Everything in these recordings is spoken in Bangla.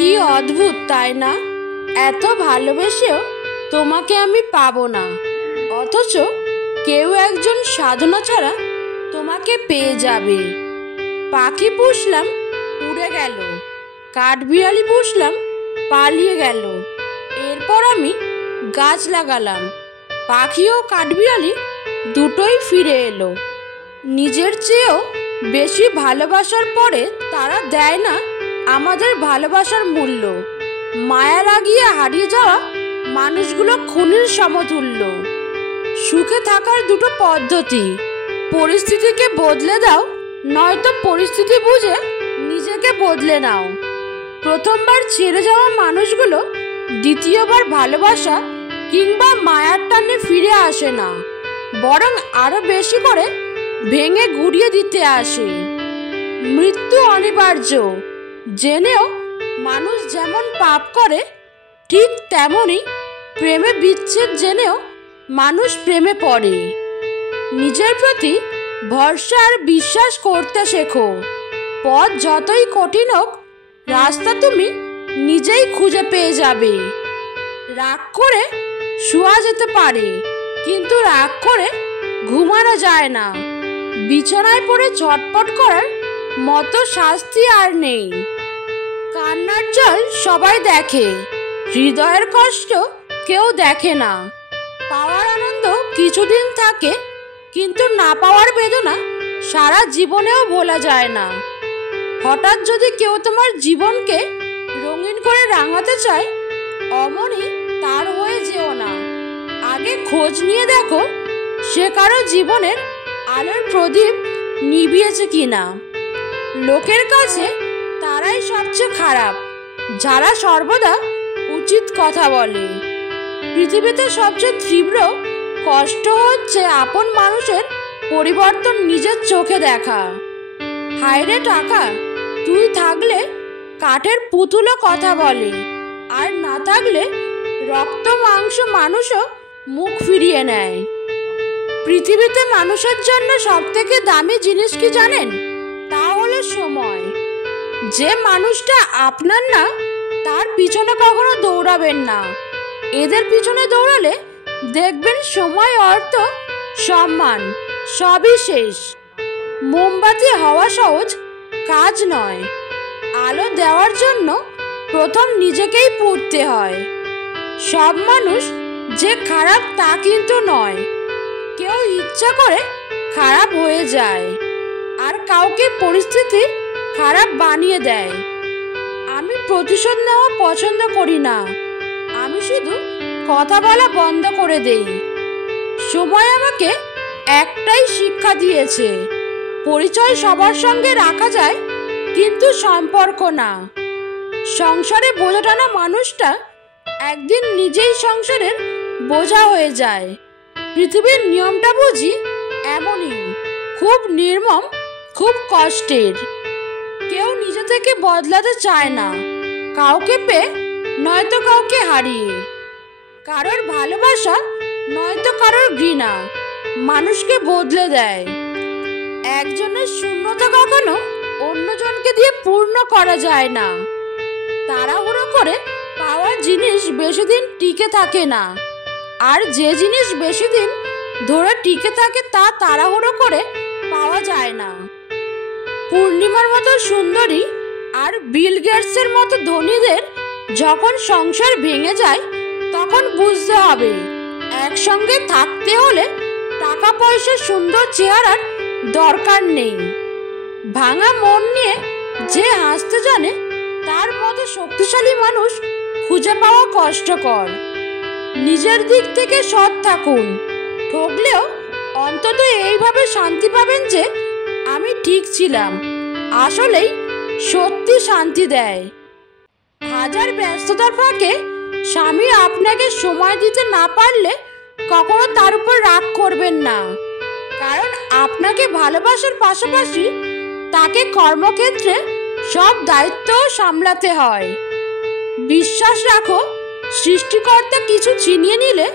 কি অদ্ভুত তাই না? এত ভালোবেসেও তোমাকে আমি পাবো না, অথচ কেউ একজন সাধনা ছাড়া তোমাকে পেয়ে যাবে। পাখি পুষলাম, উড়ে গেল। কাঠবিড়ালি পুষলাম, পালিয়ে গেল। এরপর আমি গাছ লাগালাম, পাখি ও কাঠবিড়ালি দুটোই ফিরে এলো। নিজের চেয়েও বেশি ভালোবাসার পরে তারা দেয় না আমাদের ভালোবাসার মূল্য। মায়া লাগিয়ে হারিয়ে যাওয়া মানুষগুলো খুনির সমতুল্য। সুখে থাকার দুটো পদ্ধতি: পরিস্থিতিকে বদলে দাও, নয়তো পরিস্থিতি বুঝে নিজেকে বদলে নাও। প্রথমবার ছেড়ে যাওয়া মানুষগুলো দ্বিতীয়বার ভালোবাসা কিংবা মায়ার টানে ফিরে আসে না, বরং আরো বেশি করে ভেঙে গুড়িয়ে দিতে আসে। মৃত্যু অনিবার্য জেনেও মানুষ যেমন পাপ করে, ঠিক তেমনই প্রেমে বিচ্ছেদ জেনেও মানুষ প্রেমে পড়ে। নিজের প্রতি ভরসা আর বিশ্বাস করতে শেখো। পথ যতই কঠিন হোক, রাস্তা তুমি নিজেই খুঁজে পেয়ে যাবে। রাগ করে শোয়া যেতে পারে, কিন্তু রাগ করে ঘুমানো যায় না। বিছানায় পড়ে ছটফট করার মতো শাস্তি আর নেই। কান্নার জল সবাই দেখে, হৃদয়ের কষ্ট কেউ দেখে না। পাওয়ার আনন্দ কিছুদিন থাকে, কিন্তু না পাওয়ার বেদনা সারা জীবনেও ভোলা যায় না। হঠাৎ যদি কেউ তোমার জীবনকে রঙিন করে রাঙাতে চায়, অমনি তার হয়ে যেও না। আগে খোঁজ নিয়ে দেখো সে কারো জীবনের আলোর প্রদীপ নিভিয়েছে কিনা। লোকের কাছে তারাই সবচেয়ে খারাপ যারা সর্বদা উচিত কথা বলে। পৃথিবীতে সবচেয়ে তীব্র কষ্ট হচ্ছে আপন মানুষের পরিবর্তন নিজের চোখে দেখা। হায়রে টাকা, তুই থাকলে কাঠের পুতুলও কথা বলে, আর না থাকলে রক্ত মাংস মানুষও মুখ ফিরিয়ে নেয়। পৃথিবীতে মানুষের জন্য সব থেকে দামি জিনিস কি জানেন? তা হলো সময়। যে মানুষটা আপনার না, তার পিছনে কখনো দৌড়াবেন না। এদের পিছনে দৌড়ালে দেখবেন সময়, অর্থ, সম্মান সবই শেষ। মোমবাতি হওয়া সহজ কাজ নয়। আলো দেওয়ার জন্য প্রথম নিজেকেই পুড়তে হয়। সব মানুষ যে খারাপ তা কিন্তু নয়। কেউ ইচ্ছা করে খারাপ হয়ে যায়, আর কাউকে পরিস্থিতি খারাপ বানিয়ে দেয়। আমি প্রতিশোধ নেওয়া পছন্দ করি না, আমি শুধু কথা বলা বন্ধ করে দেই। সময় আমাকে একটাই শিক্ষা দিয়েছে: পরিচয় সবার সঙ্গে রাখা যায়, কিন্তু সম্পর্ক না। সংসারে বোঝা টানা মানুষটা একদিন নিজেই সংসারের বোঝা হয়ে যায়। পৃথিবীর নিয়মটা বুঝি এমনই, খুব নির্মম, খুব কষ্টের। কেউ নিজে থেকে বদলাতে চায় না, কাউকে পেয়ে নয়তো কাউকে হারিয়ে। কারোর ভালোবাসা নয়তো কারোর ঘৃণা মানুষকে বদলে দেয়। একজনের শূন্যতা কখনো অন্যজনকে দিয়ে পূর্ণ করা যায় না। তাড়াহুড়ো করে পাওয়া জিনিস বেশি দিন টিকে থাকে না, আর যে জিনিস বেশি দিন ধরে টিকে থাকে তা তাড়াহুড়ো করে পাওয়া যায় না। পূর্ণিমার মতো সুন্দরী আর বিল গেটসের মতো ধনীদের যখন সংসার ভেঙে যায়, তখন বুঝতে হবে একসঙ্গে থাকতে হলে টাকা পয়সা, সুন্দর চেহারার দরকার নেই। ভাঙা মন নিয়ে যে হাসতে জানে, তার মতো শক্তিশালী মানুষ খুঁজে পাওয়া কষ্টকর। নিজের দিক থেকে সৎ থাকুন, ঠকলেও অন্তত এইভাবে শান্তি পাবেন যে আমি ঠিক ছিলাম। আসলেই সত্যি শান্তি দেয়। হাজার ব্যস্ততার ফাঁকে স্বামী আপনাকে সময় দিতে না পারলে কখনো তার উপর রাগ করবেন না, কারণ আপনাকে ভালোবাসার পাশাপাশি তাকে কর্মক্ষেত্রে সব দায়িত্ব সামলাতে হয়। বিশ্বাস রাখো, সৃষ্টিকর্তা কিছু ছিনিয়ে নিলে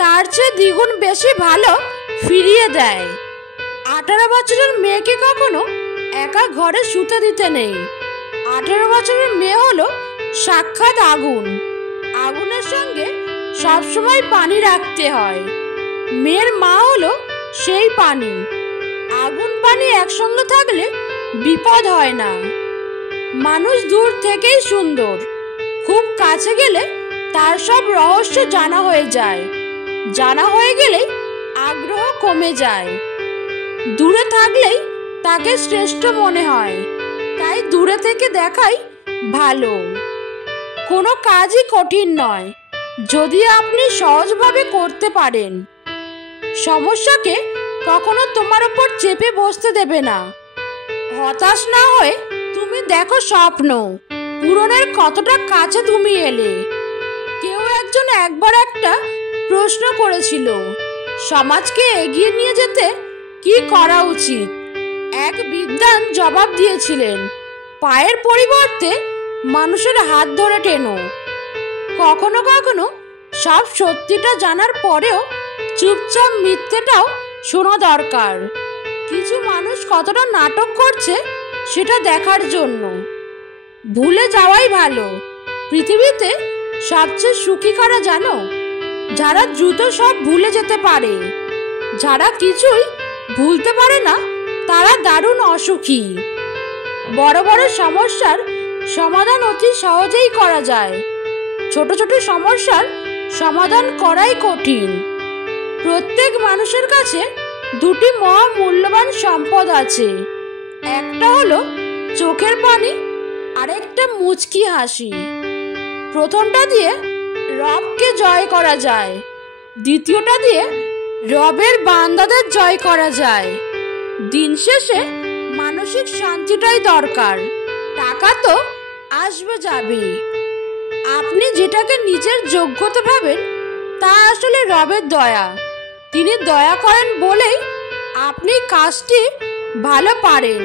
তার চেয়ে দ্বিগুণ বেশি ভালো ফিরিয়ে দেয়। 18 বছরের মেয়েকে কখনো একা ঘরে শুতে দিতে নেই। 18 বছরের মেয়ে হলো সাক্ষাৎ আগুন। আগুনের সঙ্গে সবসময় পানি রাখতে হয়। মেয়ের মা হলো সেই পানি। আগুন পানি একসঙ্গে থাকলে বিপদ হয় না। মানুষ দূর থেকেই সুন্দর, খুব কাছে গেলে তার সব রহস্য জানা হয়ে যায়। জানা হয়ে গেলেই আগ্রহ কমে যায়। দূরে থাকলেই তাকে শ্রেষ্ঠ মনে হয়, তাই দূরে থেকে দেখাই ভালো। কোনো কাজই কঠিন নয় যদি আপনি সহজভাবে করতে পারেন। সমস্যাকে কখনো তোমার উপর চেপে বসতে দেবে না। হতাশ না হয়ে তুমি দেখো স্বপ্ন পূরণের কতটা কাছে তুমি এলে। কেউ একজন একবার একটা প্রশ্ন করেছিল, সমাজকে এগিয়ে নিয়ে যেতে কি করা উচিত? এক বিদ্বান জবাব দিয়েছিলেন, পায়ের পরিবর্তে মানুষের হাত ধরে টেনো। কখনো কখনো সব সত্যিটা জানার পরেও চুপচাপ মিথ্যেটাও শোনা দরকার। কিছু মানুষ কতটা নাটক করছে সেটা দেখার জন্য। ভুলে যাওয়াই ভালো। পৃথিবীতে সবচেয়ে সুখী কারা জানো? যারা দ্রুত সব ভুলে যেতে পারে। যারা কিছুই ভুলতে পারে না তারা দারুণ অসুখী। বড় বড় সমস্যার সমাধান অতি সহজেই করা যায়। ছোট ছোট সমস্যার সমাধান করাই কঠিন। প্রত্যেক মানুষের কাছে দুটি মহামূল্যবান সম্পদ আছে। একটা হলো চোখের পানি, আরেকটা মুচকি হাসি। প্রথমটা দিয়ে রবকে জয় করা যায়, দ্বিতীয়টা দিয়ে রবের বান্দাদের জয় করা যায়। দিন শেষে মানসিক শান্তিটাই দরকার। টাকা তো আসবে যাবে। আপনি যেটাকে নিজের যোগ্যতা ভাবেন তা আসলে রবের দয়া। তিনি দয়া করেন বলেই আপনি কাজটি ভালো পারেন।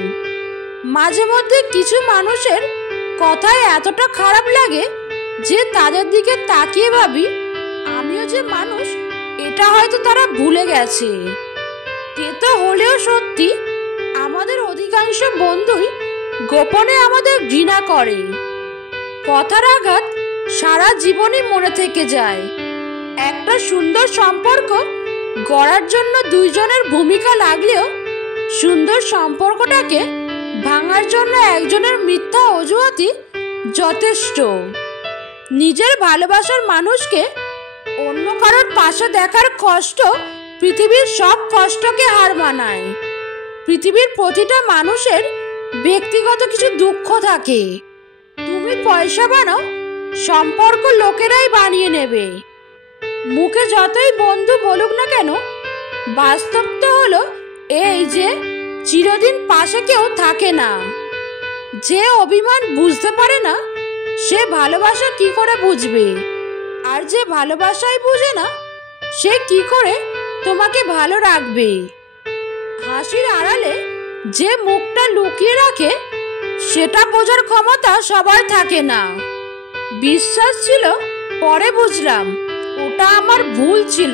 মাঝে মধ্যে কিছু মানুষের কথায় এতটা খারাপ লাগে যে তাদের দিকে তাকিয়ে ভাবি, আমিও যে মানুষ এটা হয়তো তারা ভুলে গেছে। তেতো হলেও সত্যি, আমাদের অধিকাংশ বন্ধুই গোপনে আমাদের ঘৃণা করে। কথার আঘাত সারা জীবনই মনে থেকে যায়। একটা সুন্দর সম্পর্ক গড়ার জন্য দুইজনের ভূমিকা লাগলেও সুন্দর সম্পর্কটাকে ভাঙার জন্য একজনের মিথ্যা অজুহাতই যথেষ্ট। নিজের ভালোবাসার মানুষকে অন্য কারোর পাশে দেখার কষ্ট পৃথিবীর সব কষ্টকে হার মানায়। পৃথিবীর প্রতিটা মানুষের ব্যক্তিগত কিছু দুঃখ থাকে। তুমি পয়সা বানাও, সম্পর্ক লোকেরাই বানিয়ে নেবে। মুখে যতই বন্ধু বলুক না কেন, বাস্তব তো হলো এই যে চিরদিন পাশে কেউ থাকে না। যে অভিমান বুঝতে পারে না সে ভালোবাসা কি করে বুঝবে? আর যে ভালোবাসাই বুঝে না সে কি করে তোমাকে ভালো রাখবে? হাসির আড়ালে যে মুখটা লুকিয়ে রাখে সেটা বোঝার ক্ষমতা সবার থাকে না। বিশ্বাস ছিল, পরে বুঝলাম ওটা আমার ভুল ছিল।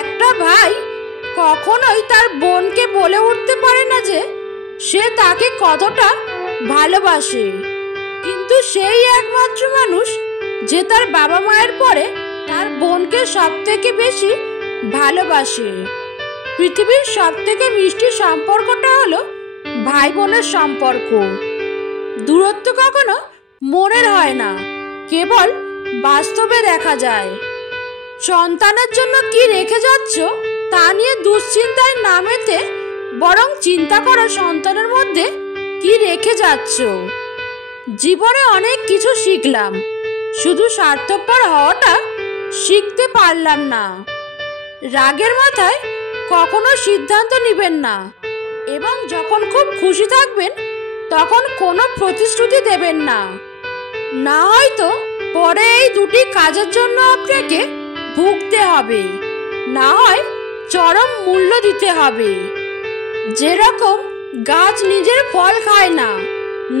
একটা ভাই কখনোই তার বোনকে বলে উঠতে পারে না যে সে তাকে কতটা ভালোবাসে, কিন্তু সেই একমাত্র মানুষ যে তার বাবা মায়ের পরে তার বোনকে সব থেকে বেশি ভালোবাসে। পৃথিবীর সব থেকে মিষ্টি সম্পর্কটা হলো ভাই বোনের সম্পর্ক। দূরত্ব কখনো মনের হয় না, কেবল বাস্তবে দেখা যায়। সন্তানের জন্য কি রেখে যাচ্ছ তা নিয়ে দুশ্চিন্তায় না মেতে বরং চিন্তা করো সন্তানের মধ্যে কি রেখে যাচ্ছ। জীবনে অনেক কিছু শিখলাম, শুধু স্বার্থপর হওয়াটা শিখতে পারলাম না। রাগের মাথায় কখনো সিদ্ধান্ত নেবেন না, এবং যখন খুব খুশি থাকবেন তখন কোনো প্রতিশ্রুতি দেবেন না। না হয়তো পরে এই দুটি কাজের জন্য আপনাকে ভুগতে হবে, না হয় চরম মূল্য দিতে হবে। যেরকম গাছ নিজের ফল খায় না,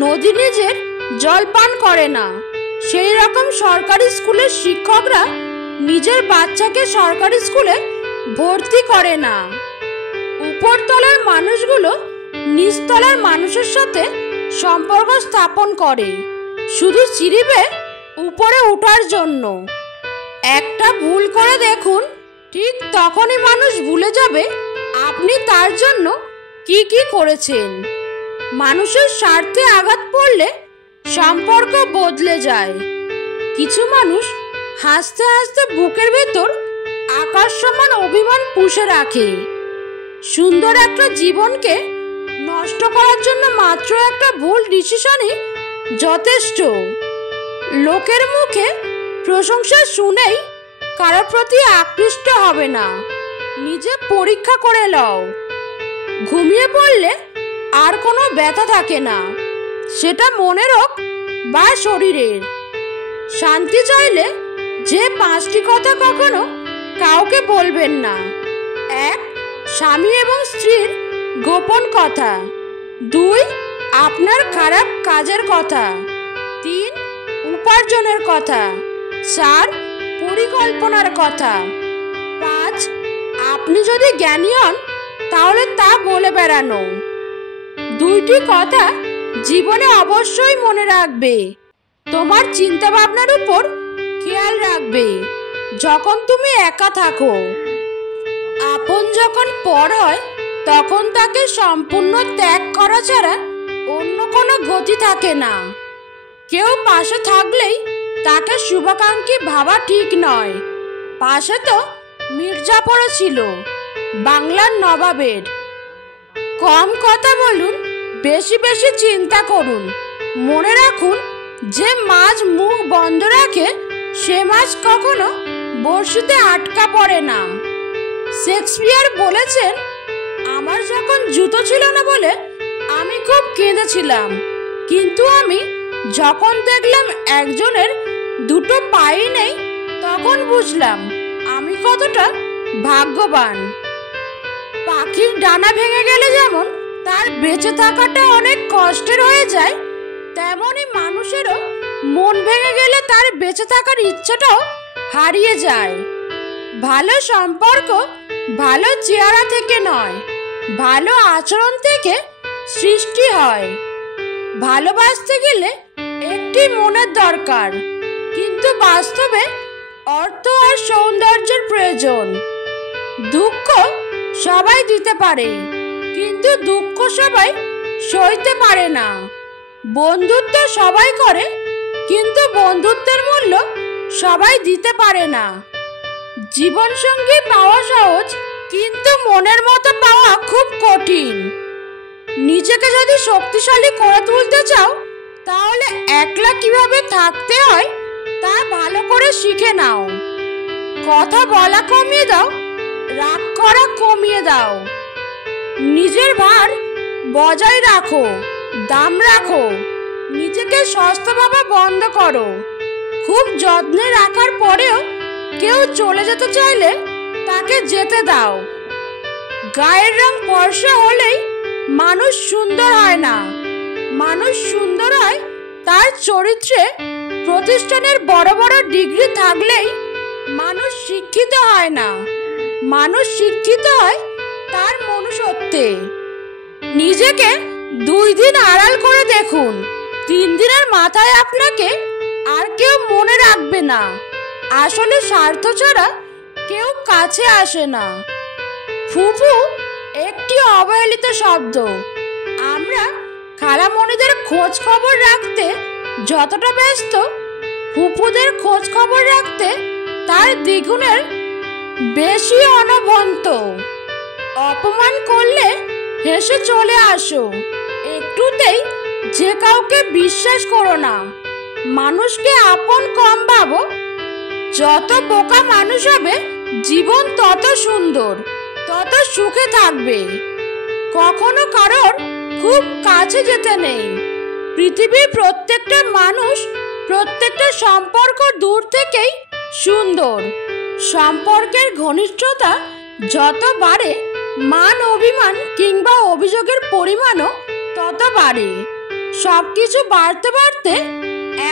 নদী নিজের জল পান করে না, সেই রকম সরকারি স্কুলের শিক্ষকরা নিজের বাচ্চাকে সরকারি স্কুলে ভর্তি করে না। উপরতলার মানুষগুলো নিচতলার মানুষের সাথে সম্পর্ক স্থাপন করে, শুধু সিঁড়ি বেয়ে উপরে ওঠার জন্য। একটা ভুল করে দেখুন, ঠিক তখনই মানুষ ভুলে যাবে আপনি তার জন্য কি কি করেছেন। মানুষের স্বার্থে আঘাত পড়লে সম্পর্ক বদলে যায়। কিছু মানুষ হাসতে হাসতে বুকের ভেতর আকাশ সমান অভিমান পুষে রাখে। সুন্দর একটা জীবনকে নষ্ট করার জন্য মাত্র একটা ভুল ডিসিশনই যথেষ্ট। লোকের মুখে প্রশংসা শুনেই কারোর প্রতি আকৃষ্ট হবে না। নিজে পরীক্ষা করে লও। ঘুমিয়ে পড়লে আর কোনো ব্যথা থাকে না, সেটা মনের হোক বা শরীরের। শান্তি চাইলে যে 5টি কথা কখনো কাউকে বলবেন না। 1. স্বামী এবং স্ত্রীর গোপন কথা। 2. আপনার খারাপ কাজের কথা। 3. উপার্জনের কথা। 4. পরিকল্পনার কথা। 5. আপনি যদি জ্ঞানী হন তাহলে তা বলে বেড়ানো। 2টি কথা জীবনে অবশ্যই মনে রাখবে। তোমার চিন্তা ভাবনার উপর খেয়াল রাখবে যখন তুমি একা থাকো। আপন যখন পর হয় তখন তাকে সম্পূর্ণ ত্যাগ করা ছাড়া অন্য কোনো গতি থাকে না। কেউ পাশে থাকলেই তাকে শুভাকাঙ্ক্ষী ভাবা ঠিক নয়। পাশে তো মির্জাপুরও ছিল, বাংলার নবাবের। কম কথা বলুন, বেশি বেশি চিন্তা করুন। মনে রাখুন, যে মাছ মুখ বন্ধ রাখে সে মাছ কখনো বড়শিতে আটকা পড়ে না। শেক্সপিয়ার বলেছেন, আমার যখন জুতো ছিল না বলে আমি খুব কেঁদেছিলাম, কিন্তু আমি যখন দেখলাম একজনের দুটো পাই নেই তখন বুঝলাম আমি কতটা ভাগ্যবান। পাখির ডানা ভেঙে গেলে যেমন তার বেঁচে থাকাটা অনেক কষ্টের হয়ে যায়, তেমনি মানুষেরও মন ভেঙে গেলে তার বেঁচে থাকার ইচ্ছাটাও হারিয়ে যায়। ভালো সম্পর্ক ভালো চেহারা থেকে নয়, ভালো আচরণ থেকে সৃষ্টি হয়। ভালোবাসতে গেলে একটি মনের দরকার, কিন্তু বাস্তবে অর্থ আর সৌন্দর্যের প্রয়োজন। দুঃখ সবাই দিতে পারে, কিন্তু দুঃখ সবাই সইতে পারে না। বন্ধুত্ব সবাই করে, কিন্তু বন্ধুত্বের মূল্য সবাই দিতে পারে না। জীবনসঙ্গী পাওয়া সহজ, কিন্তু মনের মতো পাওয়া খুব কঠিন। নিজেকে যদি শক্তিশালী করে তুলতে চাও তাহলে একলা কিভাবে থাকতে হয় তা ভালো করে শিখে নাও। কথা বলা কমিয়ে দাও, রাগ করা কমিয়ে দাও। নিজের ভার বজায় রাখো, দাম রাখো। নিজেকে সস্তা ভাবা বন্ধ করো। খুব যত্নে রাখার পরেও কেউ চলে যেতে চাইলে তাকে যেতে দাও। গায়ের রং ফর্সা হলেই মানুষ সুন্দর হয় না। মানুষ সুন্দর হয় তার চরিত্রে। প্রতিষ্ঠানের বড় বড় ডিগ্রি থাকলেই মানুষ শিক্ষিত হয় না। মানুষ শিক্ষিত হয় তার মনুষ্যত্বে। নিজেকে 2 দিন আড়াল করে দেখুন, 3 দিনের মাথায় আপনাকে আর কেউ মনে রাখবে না। আসলে স্বার্থ ছাড়া কেউ কাছে আসে না। ফুফু একটি অবহেলিত শব্দ। আমরা খালামণিদের খোঁজ খবর রাখতে যতটা ব্যস্ত, ফুফুদের খোঁজ খবর রাখতে তার দ্বিগুণের বেশি অনবন্ত। অপমান করলে হেসে চলে আসো, একটুতেই যে কাউকে বিশ্বাস করো না। মানুষকে আপন কম ভাবো। যত বোকা মানুষ হবে জীবন তত সুন্দর, তত সুখে থাকবে। কখনো কারোর খুব কাছে যেতে নেই। পৃথিবীর প্রত্যেকটা মানুষ, প্রত্যেকটা সম্পর্ক দূর থেকেই সুন্দর। সম্পর্কের ঘনিষ্ঠতা যত বাড়ে, মান অভিমান কিংবা অভিযোগের পরিমাণও তত বাড়ে। সবকিছু বাড়তে বাড়তে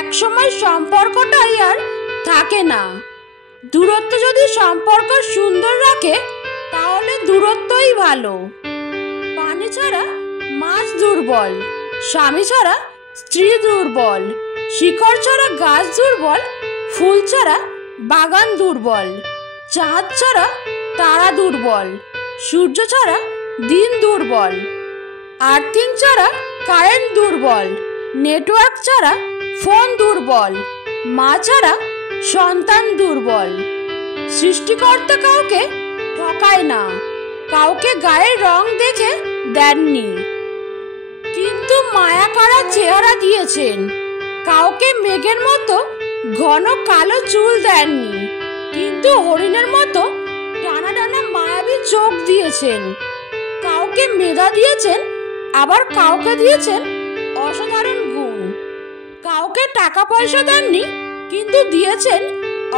একসময় সম্পর্কটাই আর থাকে না। দূরত্ব যদি সম্পর্ক সুন্দর রাখে তাহলে দূরত্বই ভালো। পানি ছাড়া মাছ দুর্বল, স্বামী ছাড়া স্ত্রী দুর্বল। শিকড় ছাড়া গাছ দুর্বল, ফুল ছাড়া বাগান দুর্বল, চাঁদ ছাড়া তারা দুর্বল, সূর্য ছাড়া দিন দুর্বল, আর্থিং ছাড়া কারেন্ট দুর্বল, নেটওয়ার্ক ছাড়া ফোন দুর্বল, মা ছাড়া সন্তান দুর্বল। সৃষ্টিকর্তা কাউকে ঠকায় না, কাউকে গায়ের রং দেখে দেননি, কিন্তু মায়া করা চেহারা দিয়েছেন। কাউকে মেঘের মতো ঘন কালো চুল দেননি, কিন্তু হরিণের মতো টানা টানা মায়াবী চোখ দিয়েছেন। কাউকে মেধা দিয়েছেন, আবার কাউকে দিয়েছেন অসাধারণ গুণ। কাউকে টাকা পয়সা দেননি, কিন্তু দিয়েছেন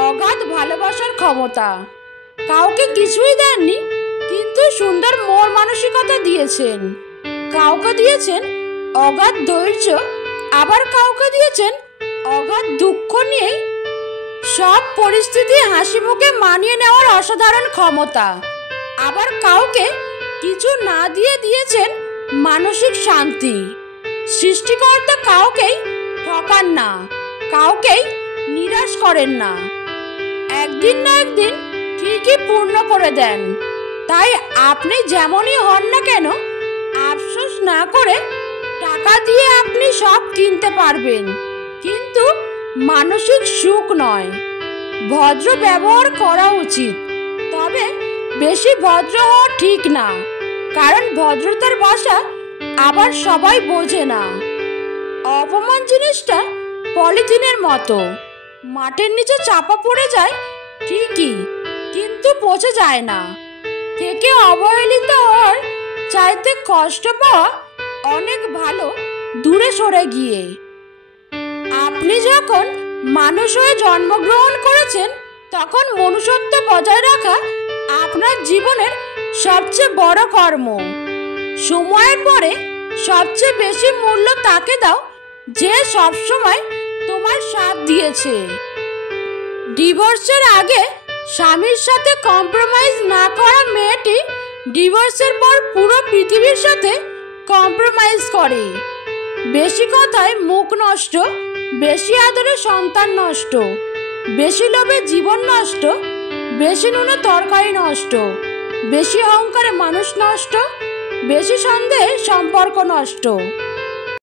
অগাধ ভালোবাসার ক্ষমতা। কাউকে কিছুই দেননি, কিন্তু সুন্দর মন মানসিকতা দিয়েছেন। কাউকে দিয়েছেন অগাধ ধৈর্য, আবার কাউকে দিয়েছেন অগাধ দুঃখ নিয়ে সব পরিস্থিতি হাসি মুখে মানিয়ে নেওয়ার অসাধারণ ক্ষমতা। আবার কাউকে কিছু না দিয়ে দিয়েছেন মানসিক শান্তি। সৃষ্টিকর্তা কাউকেই ঠকান না, কাউকেই নিরাশ করেন না। একদিন না একদিন ঠিকই পূর্ণ করে দেন। তাই আপনি যেমনই হন না কেন, আফসোস না করে টাকা দিয়ে আপনি সব কিনতে পারবেন, কিন্তু মানসিক সুখ নয়। ভদ্র ব্যবহার করা উচিত, তবে বেশি ভদ্র হওয়া ঠিক না, কারণ ভদ্রতার ভাষা আবার সবাই বোঝে না। অপমান জিনিসটা পলিথিনের মতো, মাটির নিচে চাপা পড়ে যায় ঠিকই, কিন্তু পচে যায় না। থেকে অবহেলিত হওয়ার চাইতে কষ্ট পাওয়া অনেক ভালো দূরে সরে গিয়ে। আপনি যখন মানুষ হয়ে জন্মগ্রহণ করেছেন, তখন মনুষ্যত্ব বজায় রাখা আপনার জীবনের সবচেয়ে বড় কর্ম। সময়ের পরে সবচেয়ে বেশি মূল্য তাকে দাও যে সবসময় তোমার সাথ দিয়েছে। ডিভোর্সের আগে স্বামীর সাথে কম্প্রোমাইজ না করা মেয়েটি ডিভোর্সের পর পুরো পৃথিবীর সাথে কম্প্রোমাইজ করে। বেশি কথায় মুখ নষ্ট, বেশি আদরে সন্তান নষ্ট, বেশি লোভে জীবন নষ্ট, বেশি নুনে তরকারি নষ্ট, বেশি অহংকারে মানুষ নষ্ট, বেশি সন্দেহে সম্পর্ক নষ্ট।